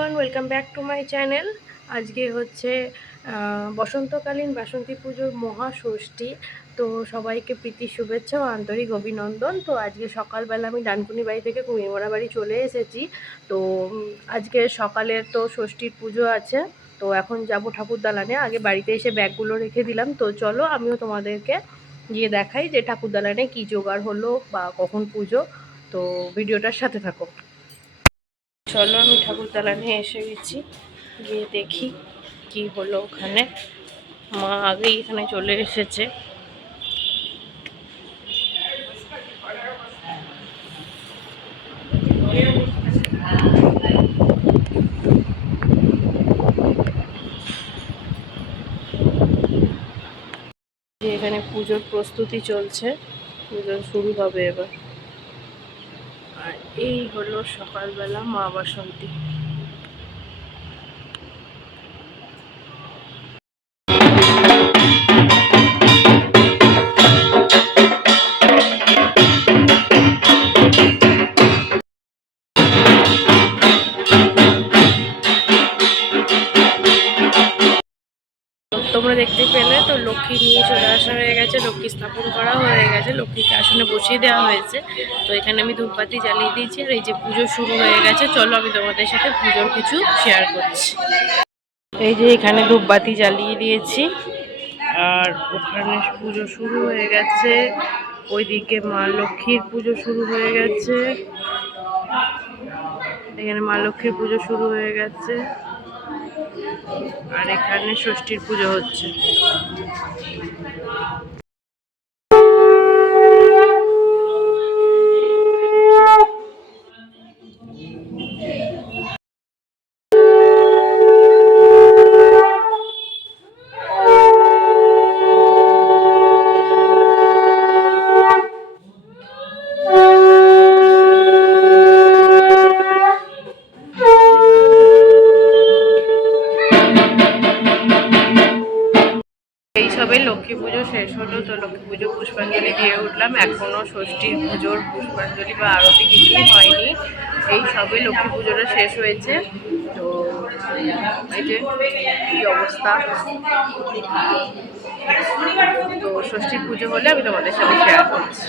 Everyone, welcome back to my channel. আজকে হচ্ছে বসন্তকালীন বাসন্তী পুজোর মহাষষ্ঠী। তো সবাইকে প্রীতি শুভেচ্ছা ও আন্তরিক অভিনন্দন। তো আজকে সকালবেলা আমি ডানকুনি বাড়ি থেকে কুমিরমোড়া বাড়ি চলে এসেছি। তো আজকে সকালের তো ষষ্ঠীর পুজো আছে। তো এখন যাব ঠাকুর দালানে। আগে বাড়িতে এসে ব্যাগগুলো রেখে দিলাম। তো চলো আমিও তোমাদেরকে গিয়ে দেখাই যে ঠাকুর দালানে কী জোগাড় হলো বা কখন পুজো। তো ভিডিওটার সাথে থাকো। চলো আমি ঠাকুর দালানে এসে গেছি, গিয়ে দেখি কি হলো ওখানে। মা আগেই এখানে চলে এসেছে। এখানে পুজোর প্রস্তুতি চলছে, পুজো শুরু হবে এবার। আর এই হলো সকালবেলা মা বাসন্তী। তোমরা দেখতে পেলে তো লক্ষ্মী নিয়ে চলে আসা হয়ে গেছে, লক্ষ্মী স্থাপন করা হয়ে গেছে, লক্ষ্মীকে আসনে বসিয়ে দেওয়া হয়েছে। তো এখানে আমি ধূপবাতি জ্বালিয়ে দিয়েছি। আর এই যে পুজো শুরু হয়ে গেছে, চলো আমি তোমাদের সাথে পুজোর কিছু শেয়ার করছি। এই যে এখানে ধূপবাতি জ্বালিয়ে দিয়েছি, আর ওখানে পুজো শুরু হয়ে গেছে। ওইদিকে মা লক্ষ্মীর পুজো শুরু হয়ে গেছে। এখানে মা লক্ষ্মীর পুজো শুরু হয়ে গেছে, আর এখানে ষষ্ঠীর পুজো হচ্ছে। এই সবে লক্ষ্মী পুজো শেষ হলো। তো লক্ষ্মী পুজো পুষ্পাঞ্জলি দিয়ে উঠলাম। এখনও ষষ্ঠীর পুজোর পুষ্পাঞ্জলি বা আরতি কিছুই হয়নি। এই সবে লক্ষ্মী পুজোটা শেষ হয়েছে। তো এই যে কী অবস্থা। তো ষষ্ঠীর পুজো হলে আমি তোমাদের সাথে শেয়ার করছি।